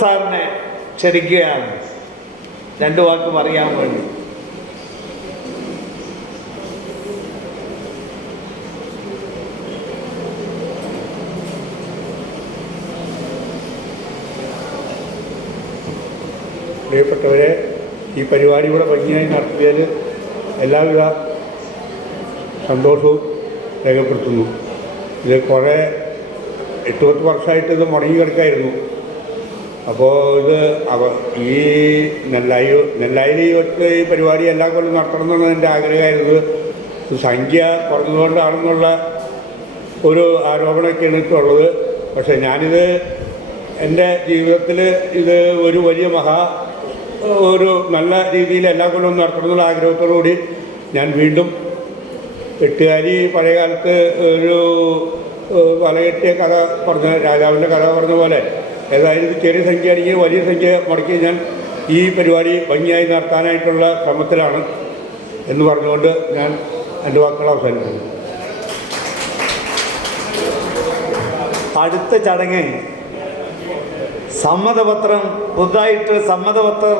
സാറിനെ ക്ഷണിക്കുകയാണ് രണ്ടു വാക്ക് പറയാൻ വേണ്ടി. പ്രിയപ്പെട്ടവരെ, ഈ പരിപാടി ഇവിടെ ഭംഗിയായി നടത്തിയതിൽ എല്ലാവിധ സന്തോഷവും രേഖപ്പെടുത്തുന്നു. ഇത് കുറേ 8-10 വർഷമായിട്ട് ഇത് മുടങ്ങി കിടക്കായിരുന്നു. അപ്പോൾ ഇത് ഈ നെല്ലായിൽ ഈ പരിപാടി എല്ലാ കൊല്ലം നടത്തണം എന്നാണ് എൻ്റെ ആഗ്രഹമായിരുന്നത്. സംഖ്യ കുറഞ്ഞതുകൊണ്ടാണെന്നുള്ള ഒരു ആരോപണമൊക്കെയാണ് എനിക്കുള്ളത്. പക്ഷേ ഞാനിത് എൻ്റെ ജീവിതത്തിൽ ഇത് ഒരു വലിയ ഒരു നല്ല രീതിയിൽ എല്ലാ കൊല്ലവും നടത്തണമെന്നുള്ള ആഗ്രഹത്തോടുകൂടി ഞാൻ വീണ്ടും എട്ടുകാരി പഴയ കാലത്ത് ഒരു വലകെട്ടിയ കഥ രാജാവിൻ്റെ കഥ പറഞ്ഞ പോലെ ഏതായാലും ചെറിയ സംഖ്യ ആണെങ്കിൽ വലിയ സംഖ്യ മുടക്കി ഞാൻ ഈ പരിപാടി ഭംഗിയായി നടത്താനായിട്ടുള്ള ശ്രമത്തിലാണ് എന്ന് പറഞ്ഞുകൊണ്ട് ഞാൻ എൻ്റെ വാക്കുകൾ അവസാനിക്കുന്നു. അടുത്ത ചടങ്ങ് സമ്മതപത്രം പുതുതായിട്ട് സമ്മതപത്രം